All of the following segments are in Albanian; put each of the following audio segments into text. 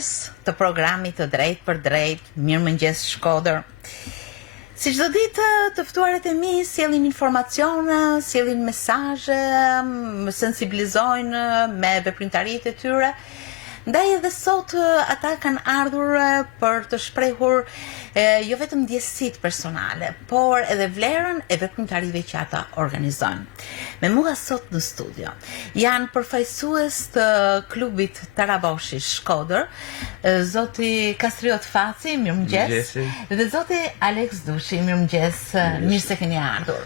radhës të programit të Drejt për Drejt, Mirëmëngjes Shkodër. Si çdo ditë, të ftuarit e mi sjellin informacione, sjellin mesazhe, më sensibilizojnë me veprimtaritë e tyre. Ndaj edhe sot ata kanë ardhur për të shprehur jo vetëm ndjesitë personale, por edhe vlerën e veprimtarive që ata organizojnë. Me mua sot në studio janë përfaqësues të klubit Taraboshi Shkodër, zoti Kastriot Faci, mirëmëngjes, dhe zoti Alex Dushi, mirëmëngjes, mirë se keni ardhur.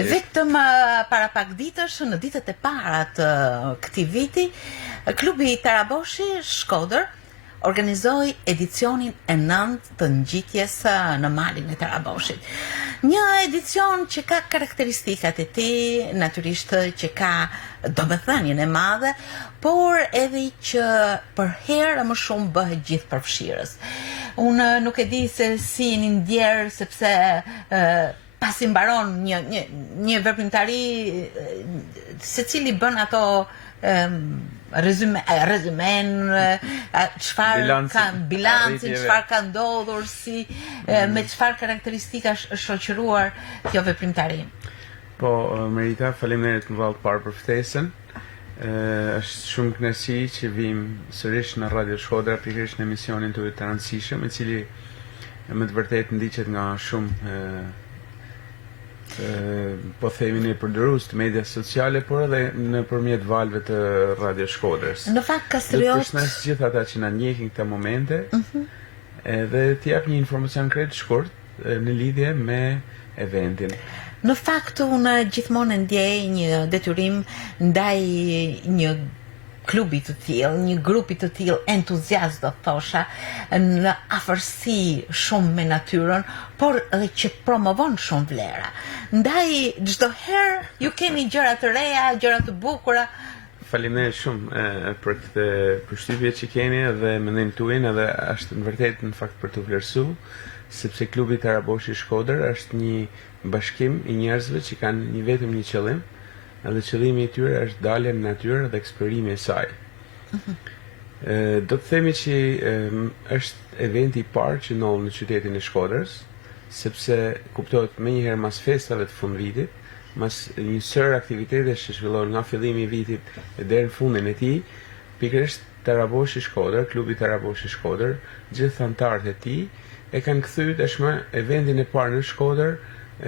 Vetëm para pak ditësh, në ditët e para të këtij viti, klubi Taraboshi Shkodër organizoi edicionin e 9 të ngjitjes në malin e Taraboshit. Një edicion që ka karakteristikat e tij, natyrisht që ka domethënien e madhe, por edhe që për herë më shumë bëhet gjithëpërfshirës. Unë nuk e di se si një ndjerë, sepse pasi mbaron një veprimtari, secili bën ato rezumen, çfarë ka bilancin, çfarë ka ndodhur, si me çfarë karakteristika është shoqëruar kjo veprimtari. Po, Merita, faleminderit më vallë parë për ftesën. Është shumë kënaqësi që vim sërish në Radio Shkodra pikërisht në emisionin tuaj të rëndësishëm, i cili me të vërtetë ndiqet nga shumë po themi ne përdorues të media sociale, por edhe nëpërmjet valve të Radio Shkodrës. Në fakt, Kastriot, përshëndes gjithë ata që na njehin këta momente, edhe t'i jap një informacion krejt shkurt në lidhje me eventin. Në fakt, unë gjithmonë ndjej një detyrim ndaj një klubi të tillë, një grupi të tillë entuziast, do thosha, në afërsi shumë me natyrën, por edhe që promovon shumë vlera. Ndaj çdo herë ju keni gjëra të reja, gjëra të bukura. Faleminderit shumë për këtë përshtypje që keni dhe mendimin tuaj, edhe është në vërtetë në fakt për të vlerësuar, sepse klubi Taraboshi Shkodër është një bashkim i njerëzve që kanë vetëm një qëllim, edhe qëllimi i tyre është dalja në natyrë dhe eksplorimi i saj. Do të themi që është eventi i parë që ndodh në qytetin e Shkodrës, sepse kuptohet menjëherë mas festave të fundvitit, mas një sër aktivitetesh që zhvillohen nga fillimi i vitit deri në fundin e tij, pikërisht Taraboshi Shkodër, klubi Taraboshi Shkodër, gjithë anëtarët e tij e kanë kthyer tashmë eventin e parë në Shkodër,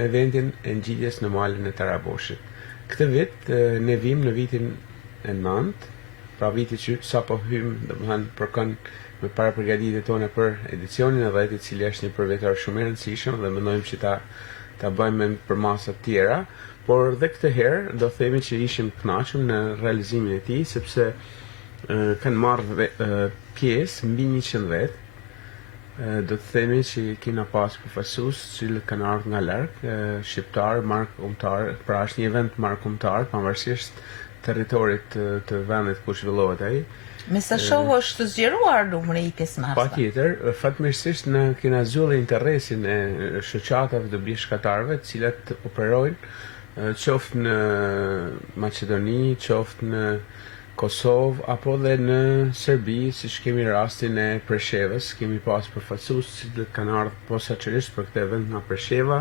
eventin e ngjitjes në malin e Taraboshit. Këtë vit ne vim në vitin e 9, pra viti që sapo hym, domethënë përkon me para përgatitjet tona për edicionin e 10, i cili është një përvetar shumë i rëndësishëm dhe mendojmë që ta bëjmë për masa të tjera, por dhe këtë herë do themi që ishim të kënaqur në realizimin e tij, sepse kanë marrë pjesë mbi 100 vet. Do të themi që kena pas përfaqësues që kanë ardhur nga larg, shqiptar, markëkombëtar, pra është një event markëkombëtar, pavarësisht territorit të vendit ku zhvillohet ai. Me sa shoh është zgjeruar numri i pjesëmarrësve. Patjetër, fatmirësisht ne kena zgjuar interesin e shoqatave të bishkatarëve, të cilat operojnë qoftë në Maqedoni, qoftë në Kosovë, apo dhe në Serbi, siç kemi rastin e Preshevës, kemi pas përfaqësues që kanë ardhur posaçërisht për këtë event nga Presheva,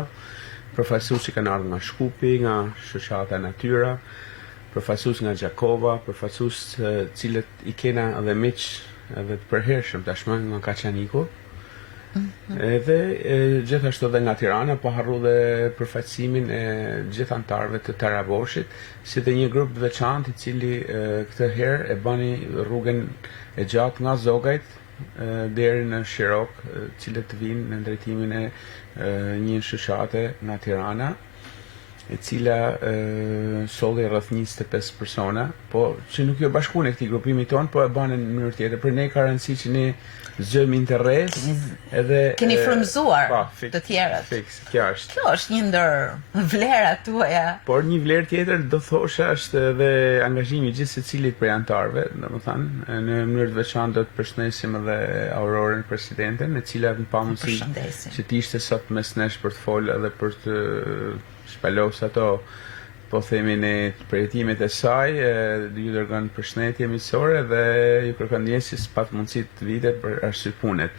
përfaqësues që kanë ardhur nga Shkupi, nga shoqata Natyra, përfaqësues nga Gjakova, përfaqësues cilët i kena edhe miq edhe të përhershëm tashmë nga Kaçaniku. Edhe gjithashtu edhe nga Tirana, po harru dhe përfaqësimin e gjithë anëtarëve të Taraboshit, si dhe një grup veçantë i cili këtë herë e bani rrugën e gjatë nga Zogajt deri në Shirok, cilët vinë në drejtimin e një shoqate nga Tirana, e cila solli rreth 25 persona, po që nuk jo bashkuan e këtij grupimi ton, po e banë në mënyrë tjetër. Për ne ka rëndësi që ne zgjojmë interes edhe keni frymëzuar të tjerët. Fiks, kjo është një ndër vlerat tuaja. Por një vlerë tjetër do thosha është edhe angazhimi i gjithë secilit prej anëtarëve, domethënë në mënyrë të veçantë do të përshëndesim edhe Aurorën presidenten, e cila në pamundësi që të ishte sot mes nesh për të folë edhe për të shpalos ato po themi ne përjetimet e saj, ju dërgon përshëndetje miqësore dhe ju kërkon ndjesës pat mundësi të vitet për arsye punet.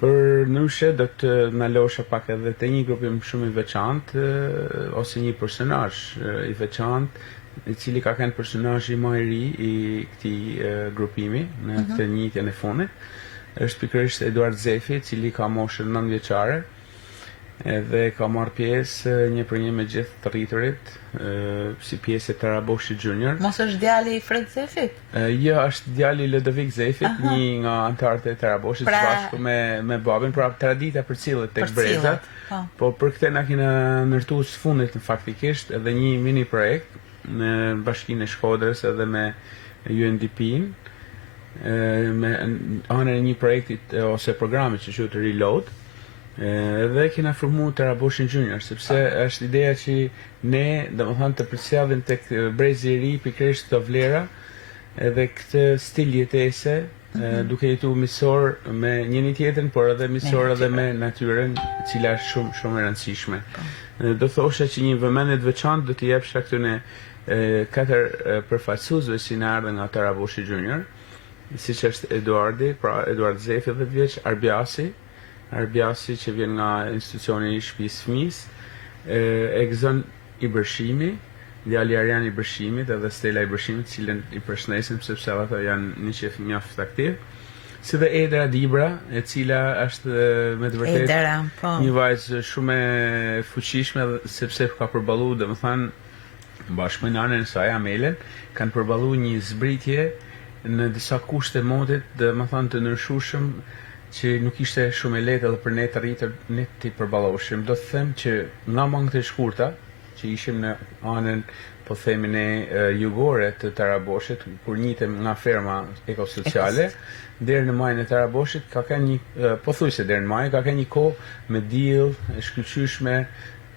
Për nushe do të ndalosha pak edhe te një grupim shumë i veçantë ose një personazh i veçantë i cili ka qenë personazhi më i ri i këtij grupimi në këtë njitjen e fundit. Është pikërisht Eduard Zefi, i cili ka moshën 9 vjeçare. Edhe ka marrë pjesë një për një me gjithë të rriturit si pjesë e Taraboshi Junior. Mos është djali i Fred Zefit? Jo, është djali i Ludovik Zefit, një nga antarët e Taraboshit bashkë me babin, pra tradita për cilët tek brezat. Po për këtë na kena ndërtuar së fundit në faktikisht edhe një mini projekt në Bashkinë e Shkodrës edhe me UNDP-n, me anën e një projekti ose programi që quhet Reload. Dhe kena formu Taraboshin Junior, sepse është ideja që ne, domethënë, të përcjellim tek brezi i ri pikërisht këto vlera edhe këtë stil jetese, duke jetuar miqësor me njëri tjetrin, por edhe miqësor edhe me natyrën, e cila është shumë e rëndësishme. Do thosha që një vëmendje të veçantë do t'i jepsha këtyne 4 përfaqësuesve që na ardhen nga Taraboshi Junior, siç është Eduardi, pra Eduard Zefi 10 vjeç, Arbiasi që vjen nga institucioni i shtëpisë fëmijës, Egzon Ibrshimi, djali Arjan Ibrshimit edhe Stella Ibrshimit, cilën i përshëndesim sepse ata janë një qef mjaft aktiv. Si dhe Edra Dibra, e cila është me të vërtetë një vajzë shumë e fuqishme sepse ka përballuar, domethënë, bashkë me nanën e saj Amelen, kanë përballuar një zbritje në disa kushte modit, domethënë të ndryshueshëm, që nuk ishte shumë e lehtë edhe për ne të rritur ne të përballoheshim. Do të them që nga mangët e shkurta që ishim në anën, po themi ne, jugore të Taraboshit, kur njitem nga ferma ekosociale, deri në majën e Taraboshit ka qenë një pothuajse deri në majë ka qenë një kohë me diell, e shkëlqyeshme,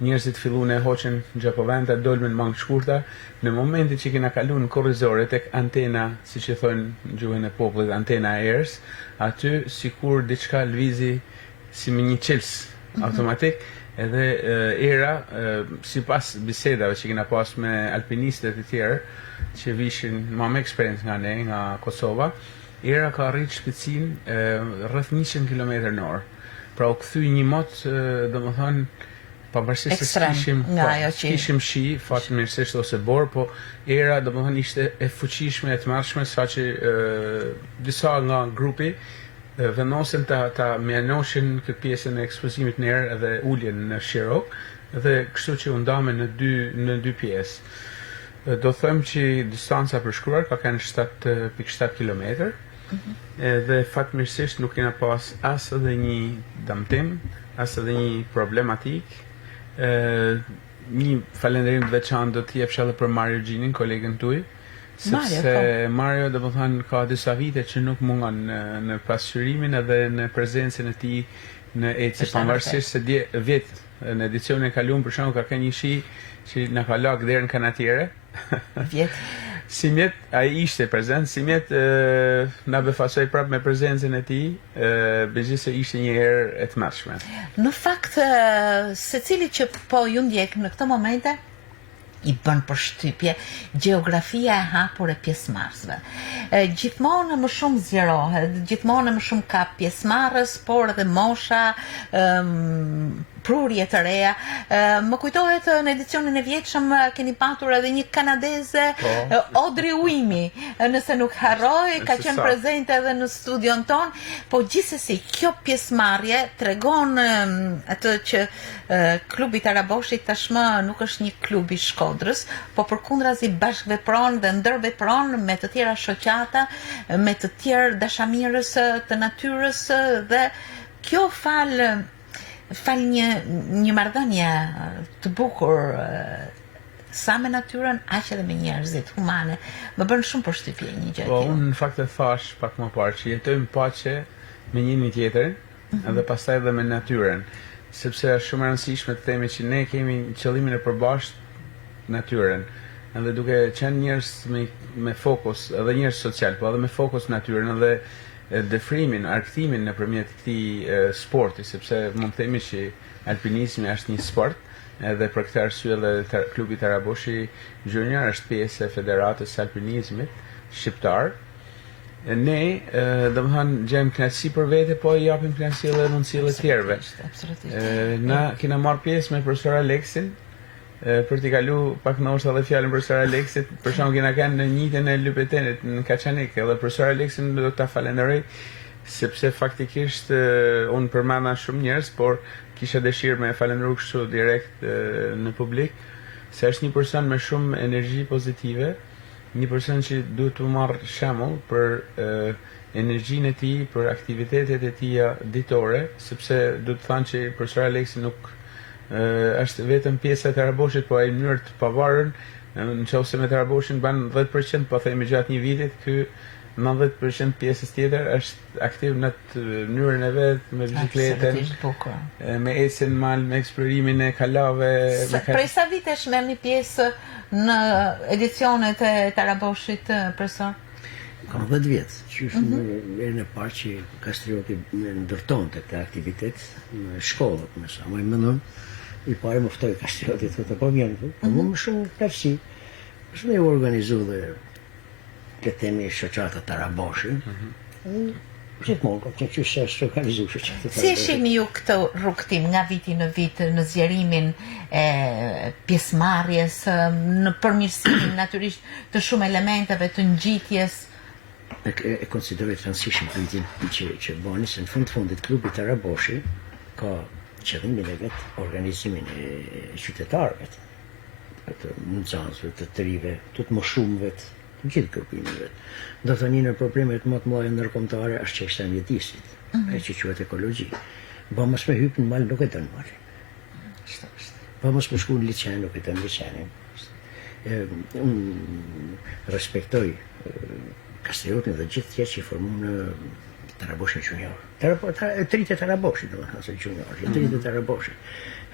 njerëzit filluan e hoqën gjapoventa, dolën në mangë shkurta. Në momentin që kena kaluar në korrizore tek antena, siç e thonë në gjuhën e popullit, antena erës, aty sikur diçka lvizi si me një çels automatik, edhe era sipas bisedave që kena pas me alpinistët e tjerë që vishin më eksperiencë nga ne, nga Kosova, era ka arrit shpejtësinë rreth 100 km/h. Pra u kthy një mot, domethënë, pavarësisht se kishim shi, fatmirësisht ose bor, po era domethënë ishte e fuqishme, e tmerrshme, saqë disa nga grupi vendosen ta mjanoshin këtë pjesën e ekspozimit në erë edhe uljen në Shirok, dhe kështu që u ndame në dy pjesë. Do them që distanca përshkruar ka qenë 7.7 km, dhe fatmirësisht nuk kena pas as edhe një damtim, as edhe një problematik. Një falënderim të veçantë do t'i jepsh edhe për Mario Gjinin, kolegën tuaj, sepse Mario domethënë ka disa vite që nuk mungon në pasqyrimin edhe në prezencën e tij në ECE, pavarësisht se vjet në edicionin e kaluar për shembull ka qenë një shi që na ka lagë deri në kanatiere. Vjet. Si mjet ai ishte prezent, si mjet na befasoi prapë me prezencën e tij, megjithëse ishte një herë e tmerrshme. Në fakt, secili që po ju ndjek në këtë momente i bën përshtypje gjeografia e hapur e pjesëmarrësve. Gjithmonë më shumë zgjerohet, gjithmonë më shumë ka pjesëmarrës, por edhe mosha, prurje të reja. Më kujtohet në edicionin e vjetshëm keni patur edhe një kanadeze, Audrey Uimi, nëse nuk harroj, ka qenë prezente edhe në studion ton, po gjithsesi kjo pjesëmarrje tregon atë që klubi Taraboshit tashmë nuk është një klub i Shkodrës, po përkundrazi bashkëvepron dhe ndërvepron me të tjera shoqata, me të tjerë dashamirës të natyrës, dhe kjo fal një marrëdhënie të bukur sa me natyrën, aq edhe me njerëzit humane. Më bën shumë përshtypje një gjë tillë. Po unë në fakt e thash pak më parë që jetojmë paqe me njëri tjetrin, edhe pastaj edhe me natyrën, sepse është shumë e rëndësishme të themi që ne kemi qëllimin e përbashkët natyrën, edhe duke qenë njerëz me fokus, edhe njerëz social, po edhe me fokus natyrën, edhe dëfrimin, argëtimin nëpërmjet këtij sporti, sepse mund të themi që alpinizmi është një sport, Edhe për këtë arsye edhe klubi Taraboshi Junior është pjesë e Federatës së Alpinizmit shqiptar. Ne, domethënë, gjejmë kënaqësi për vete, po i japim kënaqësi edhe mundësive të tjerëve. Absolutisht. Na kena marrë pjesë me profesor Aleksin, për t'i kalu pak në edhe fjalën profesor Aleksit, për shkak kena kanë në njëjtën e Lypetenit në Kaçanik, edhe profesor Aleksin do ta falenderoj sepse faktikisht unë përmenda shumë njerëz, por kisha dëshirë me falendëru kështu direkt në publik, se është një person me shumë energji pozitive, një person që duhet të marrë shembull për energjinë e tij, për aktivitetet e tija ditore, sepse duhet të thënë që profesor Aleksi nuk është vetëm pjesa e Taraboshit, po ai në mënyrë të pavarur, nëse me Taraboshin ban 10%, po themi gjatë një vitit, ky 90% pjesës tjetër është aktiv në të mënyrën e vet, me bicikletën, me ecjen mal, me eksplorimin e kalave. Prej sa vitesh merrni pjesë në edicionet e Taraboshit, profesor? Kam 10 vjet, që është në parë që Kastrioti ndërtonte këtë aktivitet në shkollë, me sa më mendon, i pari më ftoi Kastrioti thotë po vjen, po më shumë plotësi. Është më organizuar dhe këtë temi shoqata Taraboshi. Gjithmonë kam qenë që është organizuar shoqata Taraboshi. Si e shihni ju këtë rrugtim nga viti në vit në zgjerimin e pjesëmarrjes, në përmirësimin natyrisht të shumë elementeve të ngjitjes? E konsideroj transition politin që bani, se në fundit klubi Taraboshi ka qëllimin e vet organizimin e qytetarëve, të nxënësve, të rive, të moshumëve, të gjithë grupimeve. Do të një në problemet më të mëdha ndërkombëtare është çështja e mjedisit, e që quhet ekologji. Ba mos me hyp në mal nuk e dën malin. Ba mos me shku në liçen nuk e dën liçenin. Unë respektoj Kastriotin dhe gjithë tjerë që i formu në Taraboshin Junior. Tritë Taraboshi, do të thënë se Junior, tritë Taraboshi.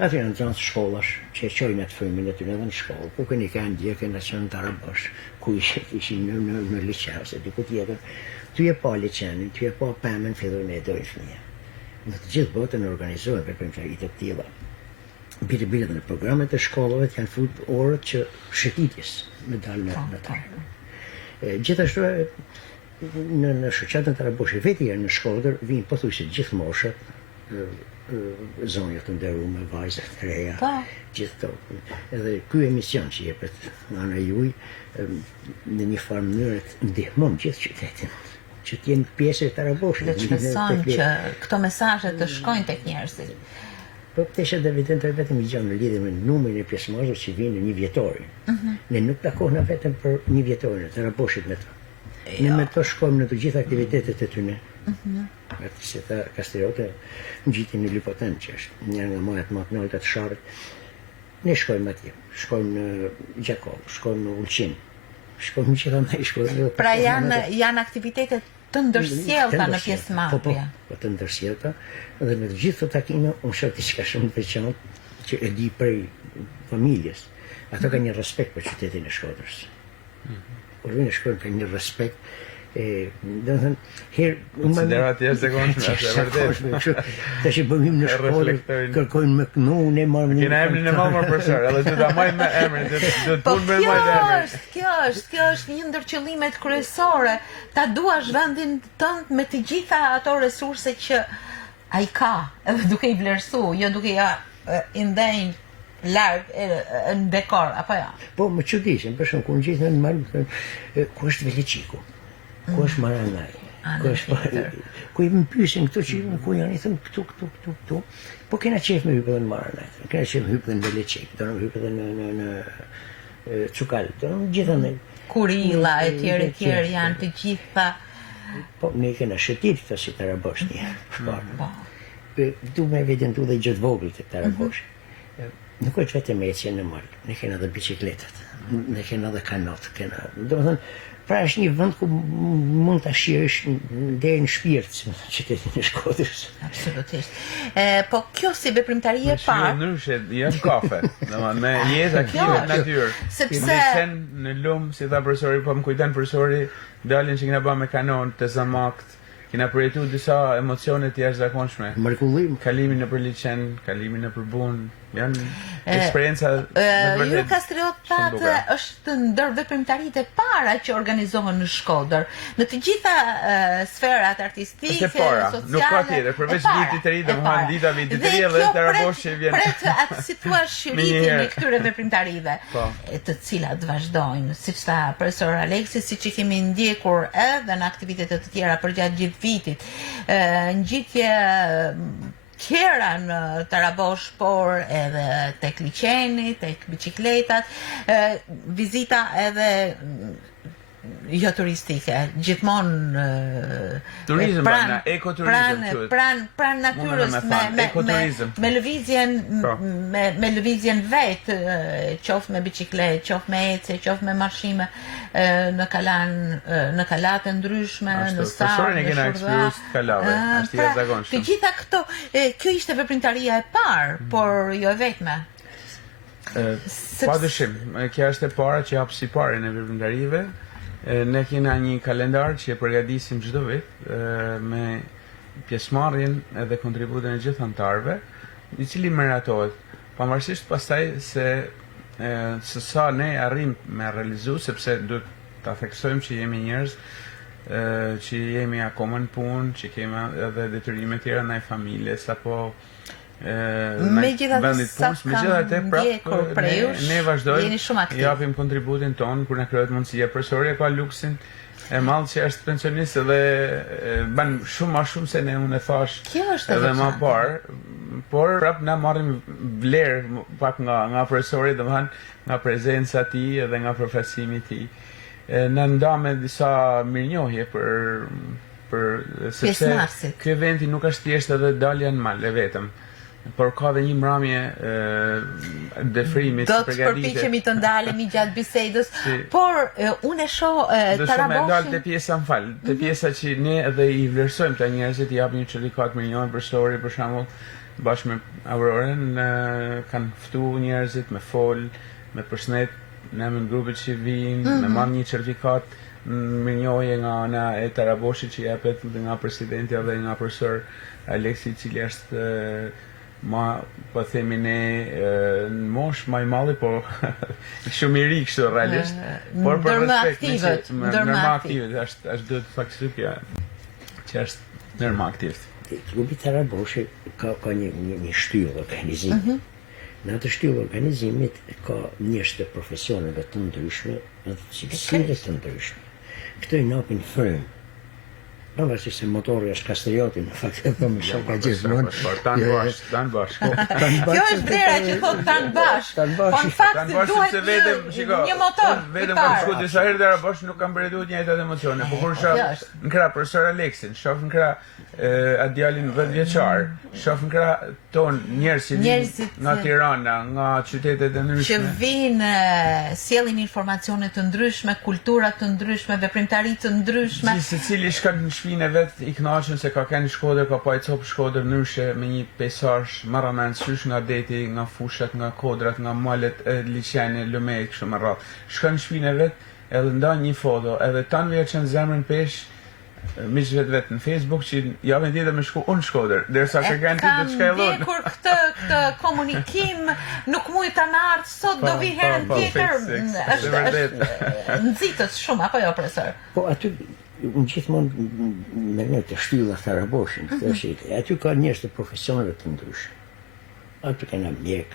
Aty janë nxënës shkollash që e çojnë atë fëmijën e tyre në shkollë, ku keni kanë ndjekë në qenë Tarabosh, ku ishin në liçen ose diku tjetër. Ty e pa liçenin, ty e pa pemën filloi me doj fëmijë. Në të gjithë botën organizohen veprimtari të tilla. Bile në programet e shkollave janë fut orët që shëtitjes me dalë në tarë. Gjithashtu në shoqatën Taraboshi vetë janë në Shkodër, vinë pothuajse gjithë moshat, zonjat të nderuar, vajzat të reja, gjithë to. Edhe ky emision që jepet nga ana juaj në një farë mënyrë ndihmon gjithë qytetin që të jenë pjesë e Taraboshit. Dhe që besojmë që këto mesazhe të shkojnë tek njerëzit. Po këtë është evidente vetëm një gjë në lidhje me numrin e pjesëmarrësve që vinë në një vjetorin. Ne nuk takohna vetëm për një vjetorin e Taraboshit me to. Ne me to shkojmë në të gjitha aktivitetet e tyre. Se ta Kastriote ngjitin në Lypoten, që është një nga majat më të larta të Sharrit. Ne shkojmë atje, shkojmë në Gjakov, shkojmë në Ulqin, shkojmë gjithandaj shkojmë. Pra janë aktivitete të ndërsjellta në pjesëmarrje. Po të ndërsjellta, dhe në të gjithë këto takime unë shoh diçka shumë të veçantë që e di prej familjes. Ato kanë një respekt për qytetin e Shkodrës. Kur vinë në Shkodër kanë një respekt. Do të thënë, herë konsiderat jashtëzakonshme, është vërtet. Tash i bëjmë në Shkodër, kërkojnë me kënu, ne marrim. Kena emrin e mamër profesor, edhe do ta marrim me emrin, do të punë me emrin. Kjo është një ndër qëllimet kryesore, ta duash vendin tënd me të gjitha ato resurse që ai ka, edhe duke i vlerësuar, jo duke i ndenjë larg në dekor, apo ja. Po më çuditshëm, për shembull, kur gjithë në mal, ku është Veliçiku? Ku është Maranaj? Ku i më pyesin këto që ku janë, i them këtu. Po kena qef me hypë dhe në Maranaj, kena qef me hypë dhe në Veliçik, do në hypë dhe në Çukal, do në gjithandaj. Kurilla e tjerë janë të gjitha. Po ne kena shëtit këta si Tarabosh një. Du me evidentu dhe gjithë vogël të Tarabosh. Nuk është vetëm ecje në mal, ne kena dhe bicikletat, ne kena dhe kanot, do të thënë, pra është një vend ku mund ta shihesh deri në shpirt qytetin e Shkodrës. Absolutisht. Po kjo si veprimtari e parë. Ndryshe, jo kafe, domethënë me jetë aktive në natyrë. Sepse në lum, si tha profesori, po më kujton profesori dalin që kena bërë me kanon të Zamakt. Kena përjetuar disa emocione të jashtëzakonshme. Mrekullim, kalimin nëpër liçen, kalimin nëpër Bun, Janë eksperienca Ju Kastriot thatë është ndër veprimtaritë e para që organizohen në Shkodër. Në të gjitha sferat artistike, është e para, sociale. nuk ka tjetër, përveç vitit të ri, domethënë dita vitit të ri edhe Taraboshi vjen. Pret atë si thua shiritin e këtyre veprimtarive, të cilat vazhdojnë, siç tha profesor Aleksi, siç i kemi ndjekur edhe në aktivitete të tjera përgjatë gjithë vitit. Ngjitje tjera në Tarabosh, por edhe tek liçeni, tek biçikletat, vizita edhe jo turistike, gjithmonë turizëm, pranë natyrës me lëvizjen vet, qoftë me biçikletë, qoftë me ecje, qoftë me marshime në kalate ndryshme, në Sarë, në shurdha. Të gjitha këto, kjo ishte veprimtaria e parë, por jo e vetme. Padyshim, kjo është e para që hap si parë në veprimtarive. Ne kena një kalendar që e përgatisim çdo vit me pjesëmarrjen edhe kontributin e gjithë anëtarëve, i cili meratohet, pavarësisht pastaj se sa ne arrim me realizu, sepse duhet ta theksojmë që jemi njerëz që jemi akoma në punë, që kemi edhe detyrime tjera ndaj familjes apo megjithatë ne vazhdojmë, japim kontributin ton kur na krijohet mundësia. Profesori ka luksin e madh që është pensionist dhe bën shumë më shumë se ne, unë e thash edhe më parë, por prap na marrim vlerë pak nga profesori, domethënë nga prezenca e tij edhe nga përfaqësimi i tij. Në nda me disa mirënjohje për sepse ky eventi nuk është thjesht edhe dalja në mal e vetëm, por ka dhe një mramje defrimit, do të përpiqemi të ndalemi gjatë bisedës, por unë e shoh Taraboshin. Dal te pjesa te pjesa që ne edhe i vlerësojmë të njerëzit, i japim një çelikat mirënjohje profesorit, për shembull, bashkë me Auroren, kanë ftuar njerëzit me fol, me përshëndet në emrin grupit që vinë, me marrë një certifikat mirënjohje nga ana e Taraboshit që jepet nga presidenti edhe nga profesor Aleksi, i cili është po themi ne në mosh më i malli, po shumë i ri kështu realisht, por për respekt ndërma aktivët, është duhet të faktikë që është ndërma aktivt. Klubi Taraboshi ka një shtyllë organizimi. Në atë shtyllë organizimit ka njerëz të profesioneve të ndryshme dhe cilësive të ndryshme. Këto i napin frym. Pavarësisht se motori është Kastrioti, në fakt e më shoka gjithmonë. Tan bashkë. Kjo është vlera që thot tan bashkë. Po në fakt duhet një motor. Vetëm kam shkuar disa herë deri bosh, nuk kam bërë të njëjtat emocione. Po kur shoh në krah profesor Aleksin, shoh në krah atë djalin 10 vjeçar, shoh në krah ton njerëz që vinë nga Tirana, nga qytetet e ndryshme. Që vinë sjellin informacione të ndryshme, kultura të ndryshme, veprimtari të ndryshme. Secili shkon në shtëpinë e vet i kënaqur se ka kanë Shkodër, ka pa i copë Shkodër ndryshe me një peisazh marramend sysh nga deti, nga fushat, nga kodrat, nga malet e liçeni, lumej kështu me radhë. Shkon në shtëpinë e vet, edhe ndan një foto, edhe tan vjen çën zemrën pesh. Miqë vetë në Facebook që javën tjetër me shku unë Shkodër, derisa ka kanë ti të shkallon. Kur këtë komunikim nuk mujt ta na ardh sot, do vi herën tjetër. Është nxitës shumë apo jo profesor? Po aty unë gjithmonë mendoj të shtylla Taraboshin, aty ka njerëz të profesioneve të ndryshëm. Aty kanë mjek,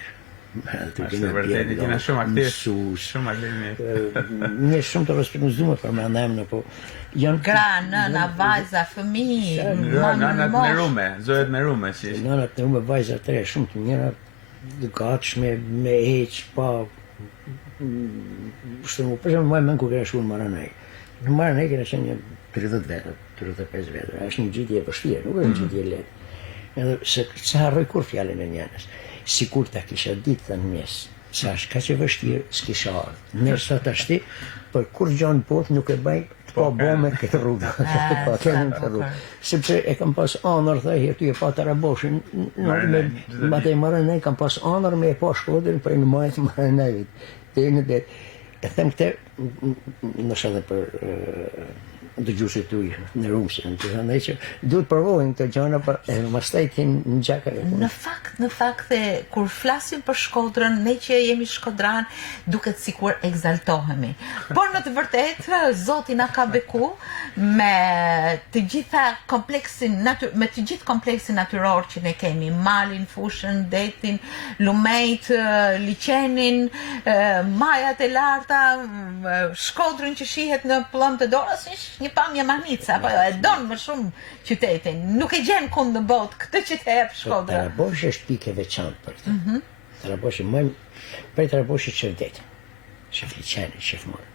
aty kena shumë aktiv, shumë aktiv. Njerëz shumë të respektueshëm për mendem apo janë gra, nëna, vajza, fëmijë, nënat me rume, zohet me rume si. Nënat me rume, vajza të re, shumë të mira, të gatshme, me heq, pa. Për shembull, më kur kena shkuar në Maranaj. Në Maranaj kena qenë 30 vjet, 35 vjet. Është një gjitje e vështirë, nuk është një gjitje e lehtë. Edhe se harroj kur fjalën e njenës. Sikur ta kisha ditë në mes. Sa është kaq e vështirë, s'kisha ardhur. Ne sot ashti, për kur gjon botë nuk e bëj po me këtë rrugë. Po kemi këtë rrugë. Sepse e kam pas honor thaj ty e pa Taraboshin, ma te Maranaj kam pas honor me e pa Shkodrën për në majtë Maranajit. Te në det. E them këtë, nështë edhe për dëgjuesit tuaj në Rumsi, të thënë që duhet provojnë këto gjëra për pastaj tin në gjaka. Në fakt kur flasim për Shkodrën, ne që jemi shkodran, duket sikur egzaltohemi. Por në të vërtetë Zoti na ka beku me të gjitha kompleksin me të gjithë kompleksin natyror që ne kemi, malin, fushën, detin, lumejt, liçenin, majat e larta, Shkodrën që shihet në pllëm të dorës, është një pamje manice, apo e don më shumë qytetin. Nuk e gjen kund në botë këtë që të jep Shkodra. Taraboshi është pikë e veçantë për këtë. Taraboshi për Taraboshi qërdet, shef liçeni, shef mërë.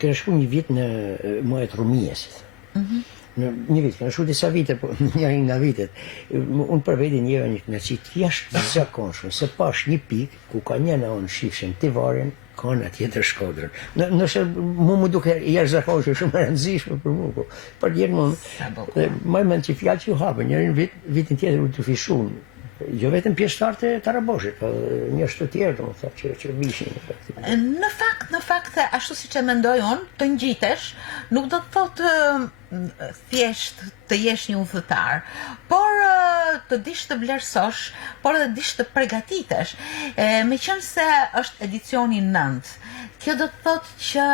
Kërë shku një vit në muajt Rumijes. Një vit, kërë shku disa vite, njërin nga vitet, unë për veti njëve një knaqit jashtë zakonshme, se pash një pikë ku ka njëna unë shifshin të varin, ka në tjetër Shkodrën. Nëse mu duke jashtëzakonshme shumë e rëndësishme për mu, për djerë mu, më mend që fjallë që ju hapë, njërin vitin tjetër u të fishun, jo vetëm pjesëtar të Taraboshit, po njerëz të tjerë domethënë që vishin në fakt. Në fakt ashtu siç e mendoj unë, të ngjitesh nuk do të thotë thjesht të jesh një udhëtar, por të dish të vlerësosh, por edhe dish të përgatitesh. Meqense është edicioni 9, kjo do të thotë që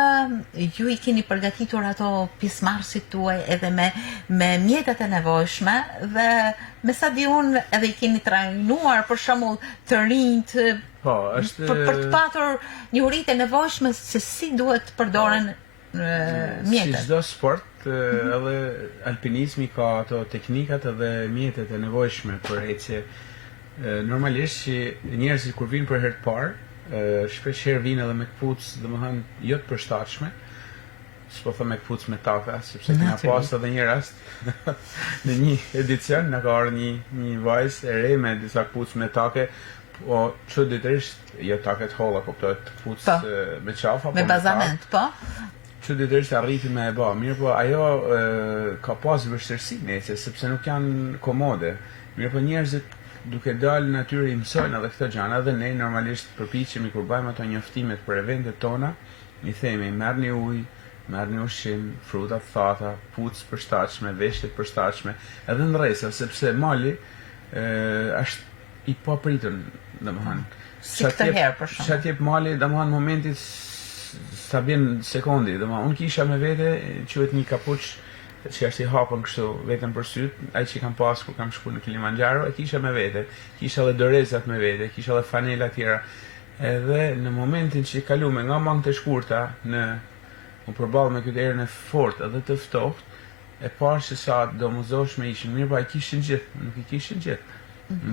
ju I keni përgatitur ato pjesëmarrësit tuaj edhe me mjetet e nevojshme dhe me sa di unë edhe I keni trajnuar për shembull të rinjt për të patur njohuritë e nevojshme se si duhet të përdoren mjetet. Si çdo sport, edhe alpinizmi ka ato teknikat edhe mjetet e nevojshme për ecje. Normalisht që njerëzit kur vinë për herë të parë, shpeshherë vinë edhe me këpucë, domethënë jo të përshtatshme. S'po them me këpucë me taka, sepse kena pas edhe një rast në një edicion na ka ardhur një vajzë e re me disa këpucë me take, po çuditërisht jo take të holla, kuptohet këpucë me qafa, me bazament, po. Çuditërisht arriti me e bë, mirë po ajo ka pas vështirësi nëse sepse nuk janë komode. Mirë po njerëzit duke dalë në natyrë I mësojnë edhe këto gjëra dhe ne normalisht përpiqemi kur bëjmë ato njoftimet për eventet tona, I themi merrni ujë, merrni ushqim, fruta të thata, pucë përshtatshme, veshje të përshtatshme, edhe ndresa sepse mali është I papritur, domethënë. Si këtë herë për shkak. Çfarë jep mali, domethënë momentit sa bën sekundi, domethënë unë kisha me vete quhet një kapuç që është I hapën kështu vetëm për syt, ai që kam pas kur kam shkuar në Kilimanjaro, e kisha me vete, kisha edhe dorezat me vete, kisha edhe fanela tjera. Edhe në momentin që kaluam nga mangët e shkurta në u përballë me këtë erën e fortë edhe të ftohtë, e parë se sa domosdoshme ishin, mirë po ai kishin gjithë, nuk I kishin gjithë.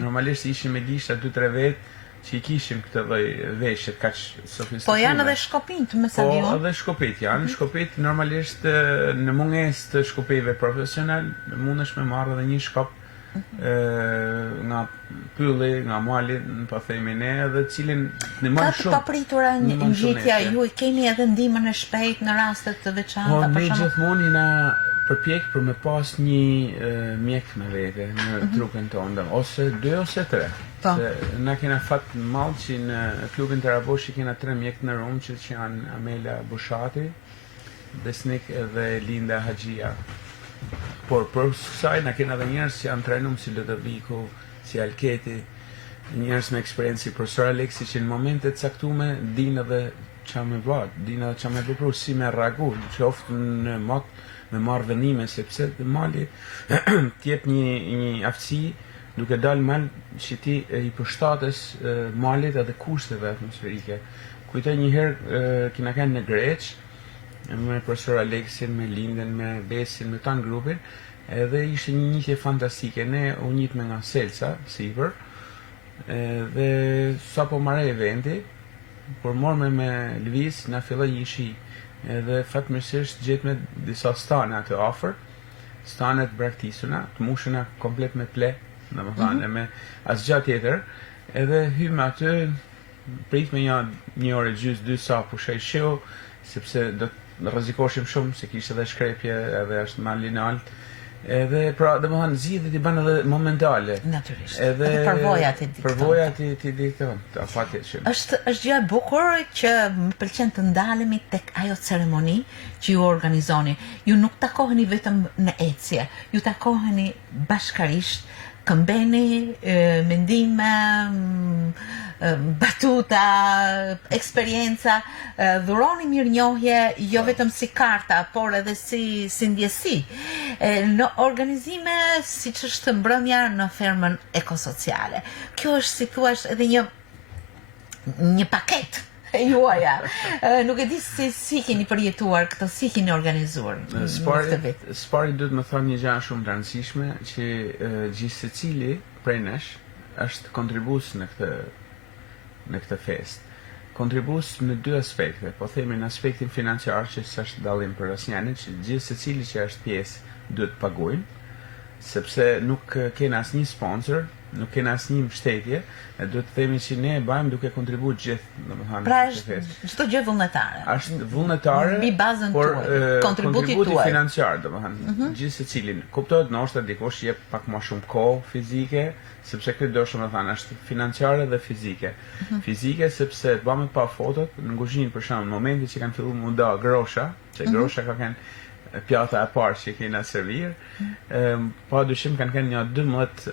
Normalisht ishin me lishta 2-3 vetë që I kishim këtë lloj veshje kaq sofistikuar. Po janë edhe shkopit me sa di unë. Po edhe shkopit janë, shkopit normalisht në mungesë të shkopeve profesional, mundesh me marrë edhe një shkop nga pylli, nga mali, po themi ne, edhe cilin në më shumë. Ka të papritura ngjitja, ju I keni edhe ndihmën e shpejtë në raste të veçanta për shkak. Po ne gjithmonë na përpjek për me pas një mjek me vete në trupin tonë, ose 2 ose 3. Se na kena fat mall që në klubin Taraboshi kena 3 mjek në Rum që janë Amela Bushati, Besnik dhe Linda Haxhia. Por për kësaj na kena edhe njerëz që janë trajnuar si Ludoviku, si Alketi, njerëz me eksperiencë, profesor Aleksi që në momente të caktuara dinë edhe çfarë më bë, dinë edhe çfarë më bëpru, si më reagu, qoftë në mot me marrë vendime, sepse mali t'jep një aftësi duke dalë mal që ti I përshtates malit edhe kushteve atmosferike. Kujtoj një herë kina kanë në Greq, me profesor Aleksin, me Lindën, me Besin, me tanë grupin, edhe ishte një njitje fantastike. Ne u njitme nga Selsa, sipër, dhe sa po marrë eventi, kur morme me lëviz, na filloi një shi. Edhe fatmirësisht gjetme disa stane atë afër, stane të braktisuna, të mushuna komplet me ple, domethënë me asgjë tjetër, edhe hymë aty, pritme një orë gjys 2 sa pushej shiu, sepse do të rrezikoshim shumë se kishte edhe shkrepje edhe është mal I lart. Edhe pra, domethënë zgjidhet i bën edhe momentale. Natyrisht. Edhe përvojat e dikton. Përvojat i dikton, patjetër. Është gjë e bukur që më pëlqen të ndalemi tek ajo ceremoni që ju organizoni. Ju nuk takoheni vetëm në ecje, ju takoheni bashkarisht, këmbeni mendime, batuta, eksperienca, dhuroni mirënjohje jo vetëm si karta, por edhe si ndjesi. Në organizime siç është mbrëmja në fermën ekosociale. Kjo është si thua edhe një paketë juaja. Nuk e di si keni përjetuar këtë, si keni organizuar këtë vit. Spari duhet më thonë një gjë shumë të rëndësishme që gjithë secili prej nesh është kontribues në këtë fest. Kontribues në dy aspekte, po themi në aspektin financiar që s'është dallim për asnjërin, që gjithë secili që është pjesë duhet të paguajnë, sepse nuk kena asnjë sponsor, nuk kena asnjë mbështetje, e duhet të themi që ne e bëjmë duke kontribuar gjithë, domethënë. Pra është çdo gjë vullnetare. Është vullnetare, mbi bazën tuaj, kontributi financiar, domethënë, gjithë secilin. Kuptohet ndoshta dikush jep pak më shumë kohë fizike, sepse këtë do të thënë është financiare dhe fizike. Fizike sepse të bëmë pa fotot në kuzhinë për shembull, në momentin që kanë filluar muda grosha, që grosha ka kanë pjata e parë që kena servir, pa dyshim kanë një 12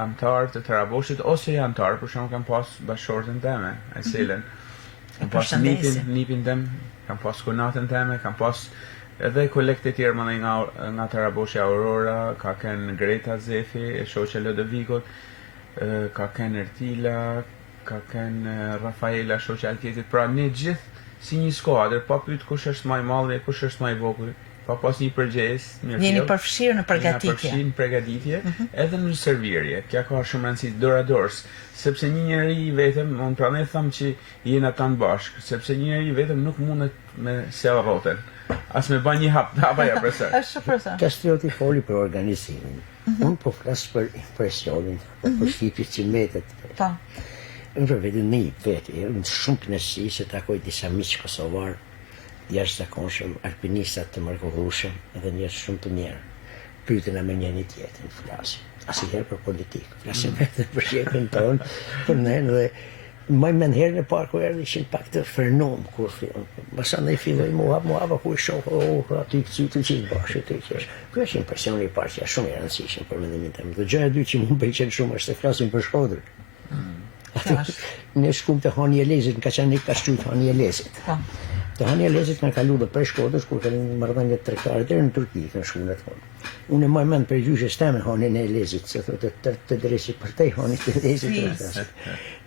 antarë të Taraboshit, ose antarë, për shumë kanë pas bashkëshortën teme, e selen. Kanë pas nipin tem, kanë pas kunatën teme, kanë pas edhe kolekte tjerë më nga Taraboshi Aurora, ka kanë Greta Zefi, e shoqe Lodovikot, ka kanë Ertila, ka kanë Rafaela, shoqe Alketit, pra ne gjithë si një skuadër, pa pyet kush është më i madh, kush është më i vogël. Pa pas një përgjes, jeni përfshirë në përgatitje. Përfshirë në përgatitje, edhe në servirje. Kja ka shumë rëndësi doradors, sepse një njeri vetëm, unë pra ne thëmë që jena tanë bashkë, sepse një njeri vetëm nuk mundet me sel roten. As me ba një hapa ja përse. Është përse. Kastrioti foli për organizimin. Unë po flasë për impresionin, për shqipit që metet. Po. Unë për vetën me i vetë, unë shumë kënaqësi se takoj disa miqë kosovarë, jashtëzakonshëm, alpinistat të mrekullueshëm edhe njerëz shumë të mirë. Pyetën me njëri tjetrin, flasim. Asnjëherë për politikë, flasim vetëm për shepin tonë, për ne dhe më mend herën e parë kur erdhi ishin pak të frenom kur fillon. Pastaj filloi mua ku i shoh aty këtu që bashkë të kesh. Ky është impresioni i parë që është shumë i rëndësishëm për mendimin tim. Dhe gjëja e dytë që më pëlqen shumë është të flasim për Shkodrën. Ne shkum të Hani Elezit, në Kaçanik ka shkruajt Hani Elezit. Të Hani Elezit kanë kaluar dhe prej Shkodrës kur kanë marrëdhënie tregtare deri në Turqi, kanë shkuar atë. Unë më mend për gjyqjes teme Hanin e Elezit, se thotë të drejtë për te Hani të Elezit.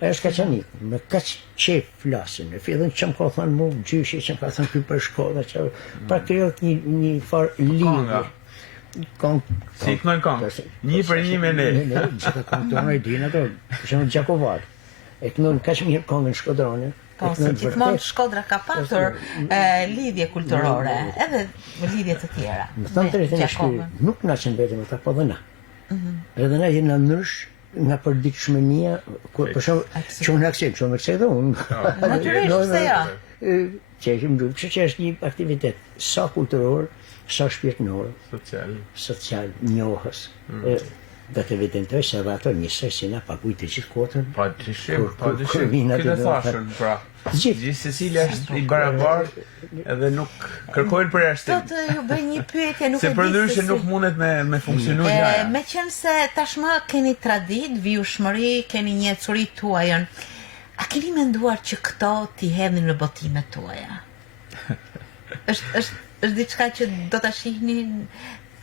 Është Kaçanik, me kaq çep flasin. Në fillim çam ka thënë mua gjyqi, çam ka thënë ky për Shkodrë, çfarë pa krijuar një farë lidhje. Si kënojnë këngë, një për një me ne. Ne, gjitha këngëtonë e dinë ato, për shembull Gjakovat. E kënojnë kaq mirë këngën shkodrone. Po, se gjithmonë Shkodra ka patur lidhje kulturore, edhe lidhje të tjera. Më thënë drejtën e shpirit, nuk na qenë vetëm ata, po dhe na. Edhe na jena ndrysh nga përditshmënia, për shembull, që unë aksep, që unë aksep dhe unë. Natyrisht se ja. Që është një aktivitet sa kulturor, sa shpirtnor, social, njohës. Dhe të evidentoj se edhe ato njësoj si na paguaj të gjithë kotën. Pa dyshim. Këtë thashën, pra. Gjithë Cecilia është i barabartë edhe nuk kërkojnë për jashtim. Do të ju bëj një pyetje, nuk e di. Se përndryshe nuk mundet me funksionu gjëja. Meqense tashmë keni traditë, vijushmëri, keni një ecuri tuajën. A keni menduar që këto t'i hedhin në botimet tuaja? Është diçka që do ta shihni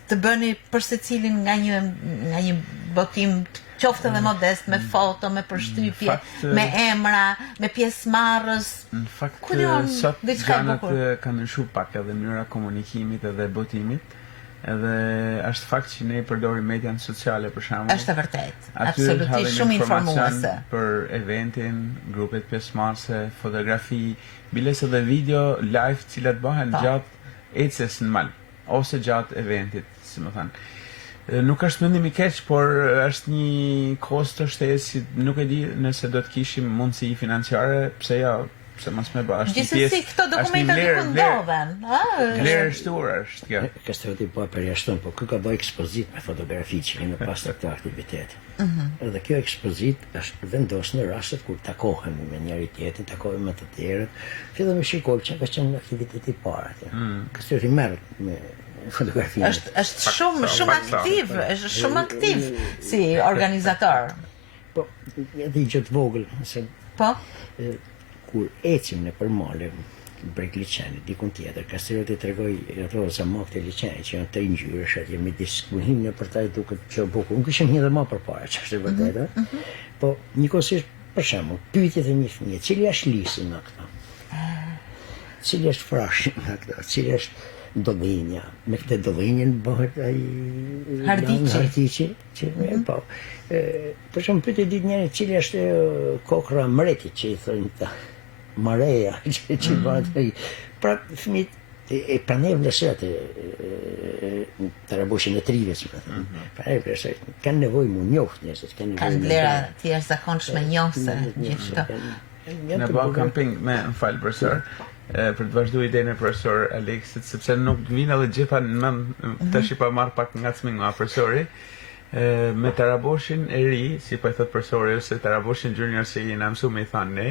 të bëni për secilin nga një botim qoftë edhe modest, me foto, me përshtypje, me emra, me pjesëmarrës. Në fakt, sot gjanat kanë ndryshuar pak edhe mënyra komunikimit edhe botimit, edhe është fakt që ne përdorim median sociale për shembull. Është vërtet, absolutisht shumë informuese. Për eventin, grupet pjesëmarrëse, fotografi, biles edhe video live të cilat bëhen gjatë ecjes në mal ose gjatë eventit, si më thënë. Nuk është mendim i keq, por është një kost të shtesë, nuk e di nëse do të kishim mundësi financiare, pse ja, pse mos më bësh. Gjithsesi këto dokumenta diku ndodhen, Vlerë shtuar është kjo. Kastrioti po përjashton, po ky ka bëj ekspozit me fotografi që kemi pas të këtë aktivitet. Edhe kjo ekspozit është vendosur në rastet kur takohemi me njëri tjetrin, takohemi me të tjerët, fillon me shikoj që ka qenë aktiviteti i parë atje. Kastrioti merret me fotografinë. Është shumë aktiv, është shumë aktiv si organizator. Po, edhe i gjëtë vogël, se Po? kur ecim në përmale, brek liçenit, dikun tjetër, Kastrioti tregoj ato zamak të liçenit që janë 3 ngjyrash atje midis kuhin në përtaj duket që bukur. Unë kishim një dhe më përpara, që është e vërtetë. Po, njëkohësisht, për shembull, pyetjet e një fëmije, cili është lisi nga këta? Cili është frashi nga këta? Cili është dollinja? Me këtë dollinjen bëhet ai hardiçi, që po. Për shembull, pyetje ditë njëri, cili është kokra mretit që i thonë ta? Mareja, që bëhet ai. Pra fëmijët e pranoj vlerësat të raboshin e trive, si më thënë. Pra e vlerësat, kanë nevojë mu njoft njerëzit, kanë nevojë. Kanë vlera të jashtëzakonshme njohse gjithçka. Në bë camping me fal profesor, për të vazhduar idenë e profesor Aleksit, sepse nuk vjen edhe gjitha në mend, tash i pa marr pak ngacmim nga profesori. Me Taraboshin e ri, si po e thot profesori, ose Taraboshin junior si i na mësuam i thanë ne,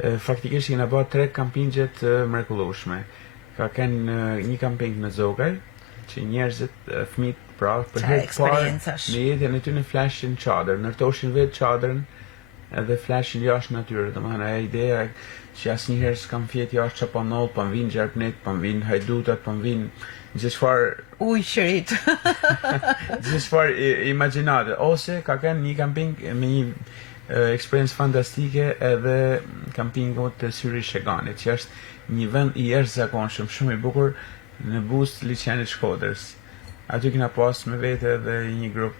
faktikisht kena bërë 3 kampingje të mrekullueshme. Ka kënë një camping në Zogaj, që njerëzit, fëmijët, pra, për herë parë në jetën e tyre flashin çadër, ndërtoshin vetë çadrën edhe flashin jashtë natyrë. Domethënë ajo ideja që asnjëherë s'kam fjet jashtë çapanall, pa vin gjarpnet, pa vin hajdutat, pa vin gjithçfarë ujqërit. Gjithçfarë imagjinate. Ose ka kënë një camping me një eksperiencë fantastike edhe kampingu të Syri Sheganit, që është një vend i jashtëzakonshëm, shumë i bukur në buzë të liçenit Shkodrës. Aty kena pas me vete edhe një grup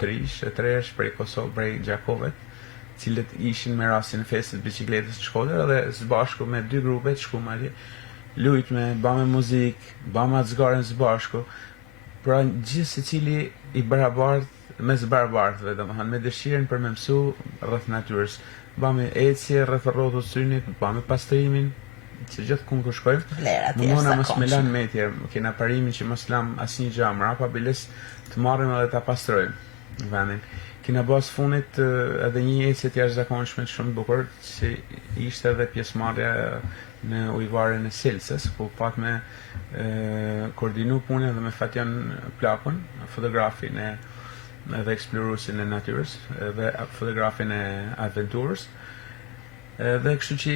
tresh prej Kosovë, prej Gjakovet, cilët ishin me rastin e festit bicikletës në Shkodër, edhe së bashku me 2 grupe të shkum atje, lujtme, bëme muzikë, bëme atë zgarën së bashku, pra gjithë secili i barabartë mes barabartëve, domethënë me dëshirën për me mësu rreth natyrës. Bëme ecje rreth rrotës synit, bëme pastrimin, që gjithë ku shkojmë. Mundona mos me lan metje, kena parimin që mos lam asnjë gjë mrapa, biles të marrim edhe ta pastrojmë vendin. Kena bas funit edhe një ecje të jashtëzakonshme shumë bukur, që ishte edhe pjesëmarrja në ujvarin e Silsës, ku pat me koordinu punën edhe me Fatjan Plakun, fotografin edhe eksploruesin e natyrës, edhe fotografin e aventurës. Dhe kështu që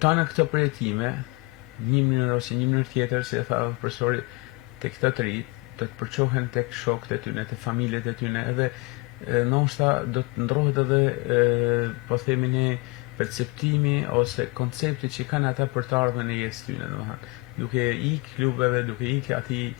tana këto përjetime, një mënyrë ose një mënyrë tjetër, si e tha profesori, të këta të rinj, do të përçohen tek shokët e tyre, te familjet e tyre, edhe ndoshta do të ndrohet edhe po themi ne perceptimi ose koncepti që kanë ata për të ardhmen e jetës tyre, domethënë, duke ik klubeve, duke ik atij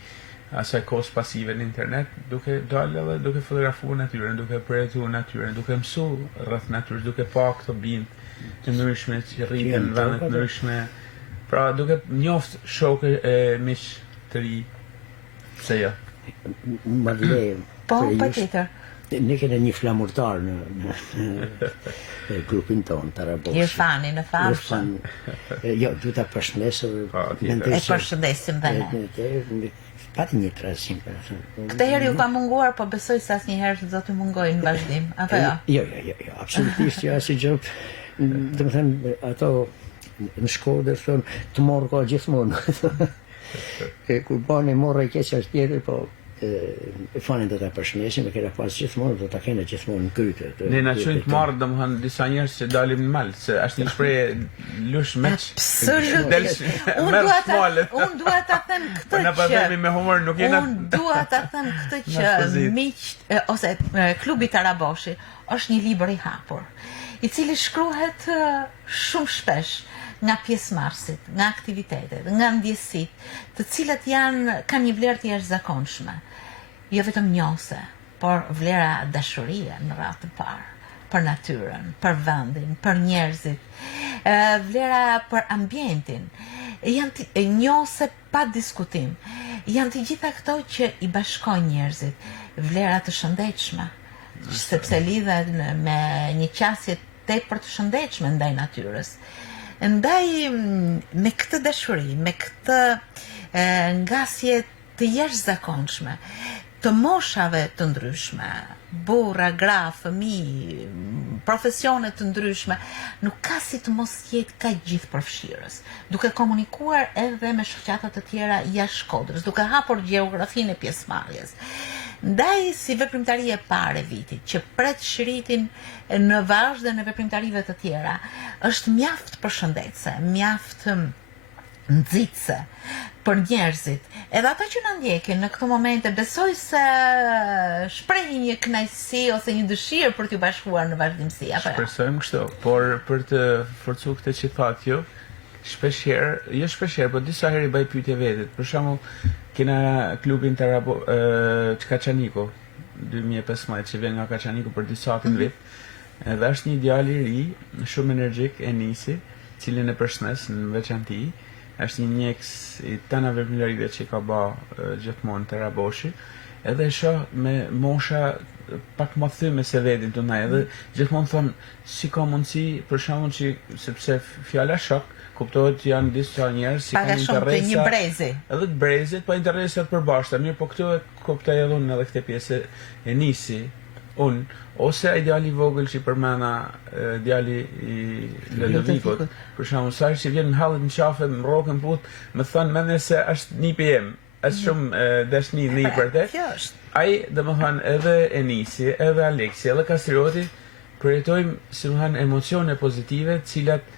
asaj kohës pasive në internet, duke dalë edhe duke fotografuar natyrën, duke përjetuar natyrën, duke mësu rreth natyrës, duke pa këto bindje të ndryshme që rriten në vende të ndryshme, pra duke njoft shokë e miq të ri, pse jo. Po, patjetër. Ne kena një flamurtar në grupin tonë, Taraboshin. Irfani në famshëm. Jo, du ta përshëndesë. E përshëndesim dhe ne. Pati një trasim. Këtë herë ju ka munguar, po besoj se asnjëherë do të mungojë në vazhdim, apo jo? Jo, absolutisht jo, asnjë gjë. Domethënë ato në Shkodër thonë të morr ka gjithmonë. Kur bani morrë keq as tjetër, po fanin do ta përshëndesim, e kena pas gjithmonë, do ta kena gjithmonë në kryte. Ne na çojnë të marrë domethënë disa njerëz që dalim në mal, se është një shprehje lush meç. Unë dua ta them këtë që na bëhemi me humor, nuk jena. Unë dua ta them këtë që miq ose klubi Taraboshi është një libër i hapur, i cili shkruhet shumë shpesh nga pjesëmarrësit, nga aktivitetet, nga ndjesitë, të cilat kanë një vlerë të jashtëzakonshme. Jo vetëm njohse, por vlera dashurie në radhë të parë, për natyrën, për vendin, për njerëzit, vlera për ambientin. Janë njohse pa diskutim. Janë të gjitha këto që i bashkojnë njerëzit, vlera të shëndetshme, sepse lidhen me një qasje tepër të shëndetshme ndaj natyrës. Ndaj me këtë dashuri, me këtë ngasje të jashtëzakonshme, të moshave të ndryshme, burra, gra, fëmijë, profesione të ndryshme, nuk ka si të mos jetë kaq gjithë përfshirës, duke komunikuar edhe me shoqata të tjera jashtë Shkodrës, duke hapur gjeografinë e pjesëmarrjes. Ndaj si veprimtari e parë e vitit, që pret shiritin në vazhde në veprimtarive të tjera, është mjaft përshëndetse, mjaft nxitse për njerëzit. Edhe ata që na ndjekin në këtë momente, besoj se shprehin një kënaqësi ose një dëshirë për t'u bashkuar në vazhdimsi. Shpresojmë kështu, por për të forcuar këtë që thatë ju, shpeshherë, po disa herë i bëj pyetje vetit. Për shembull, kena klubin Kaçaniku 2015 që vjen nga Kaçaniku për disa vit. Edhe është një djalë i ri, shumë energjik, Enisi, cilin e përshëndes në veçanti. Është një mjekës i tana veprimtarive që ka bë gjithmonë te Raboshi. Edhe shoh me mosha pak më thyme se vetin të ndaj. Edhe gjithmonë thon si ka mundësi, për shembull, që sepse fjala shok kuptohet janë disa njerëz si kanë interesa. Një brezi. Edhe të brezit, po interesat përbashkëta. Mirë, po këtu e kuptoj edhe unë edhe këtë pjesë e nisi unë, ose ai djali i vogël që përmenda djali i Ludovikut, për shembull, sa që vjen në hallet në qafe, në rrokën put, më thon mendje se është nipi im. Është shumë dashni në i për te. Ai, domethënë, edhe Enisi, edhe Aleksi, edhe Kastrioti përjetojmë, si më thënë, emocione pozitive, cilat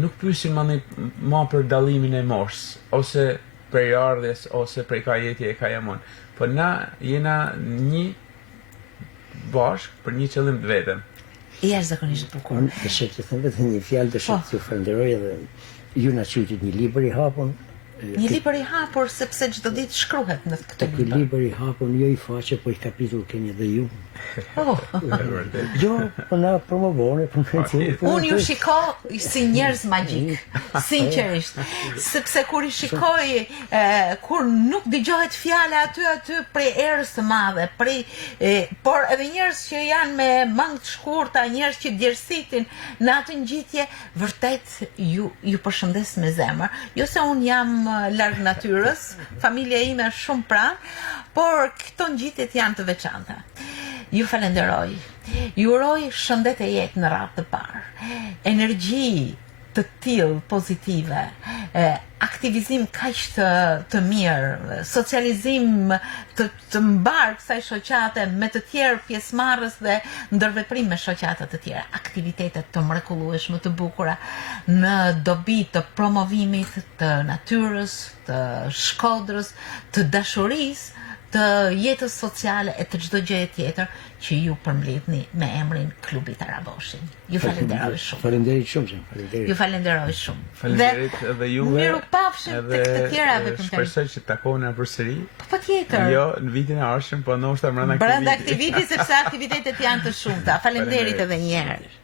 nuk pyesin ma për dallimin e moshës, ose për ardhes, ose për ka jetje e ka jamon. Po na jena një bashk për një qëllim të vetëm. I është zakonisht bukur. Dëshiroj të them vetëm një fjalë, dëshiroj t'ju falenderoj edhe ju na çuitit një libër i hapur. Një libër i hapur sepse çdo ditë shkruhet në këtë libër. Ky libër i hapur jo i faqe, po i kapitull keni edhe ju. Jo, po na promovoni, Unë ju shikoj si njerëz magjik, sinqerisht, sepse kur i shikoj, kur nuk dëgjohet fjala aty prej erës së madhe, por edhe njerëz që janë me mangë të shkurta, njerëz që djersitin në atë ngjitje, vërtet ju përshëndes me zemër. Jo se unë jam larg natyrës, familja ime është shumë pranë, por këto ngjitjet janë të veçanta. Ju falenderoj. Ju uroj shëndet e jetë në radhë të parë. Energji të tillë pozitive, aktivizim kaq të mirë, socializim të mbar kësaj shoqate me të tjerë pjesëmarrës dhe ndërveprim me shoqata të tjera, aktivitetet të mrekullueshme të bukura në dobi të promovimit të natyrës, të Shkodrës, të dashurisë, të jetës sociale e të çdo gjëje tjetër që ju përmbledhni me emrin Klubi Taraboshi. Ju falenderoj shumë. Falenderit shumë. Ju falenderoj shumë. Faleminderit edhe juve. Miru pafshim tek të tjera veprimtari. Shpresoj që takohena përsëri. Patjetër. Jo në vitin e ardhshëm, po ndoshta brenda këtij viti sepse aktivitetet janë të shumta. Faleminderit edhe një herë.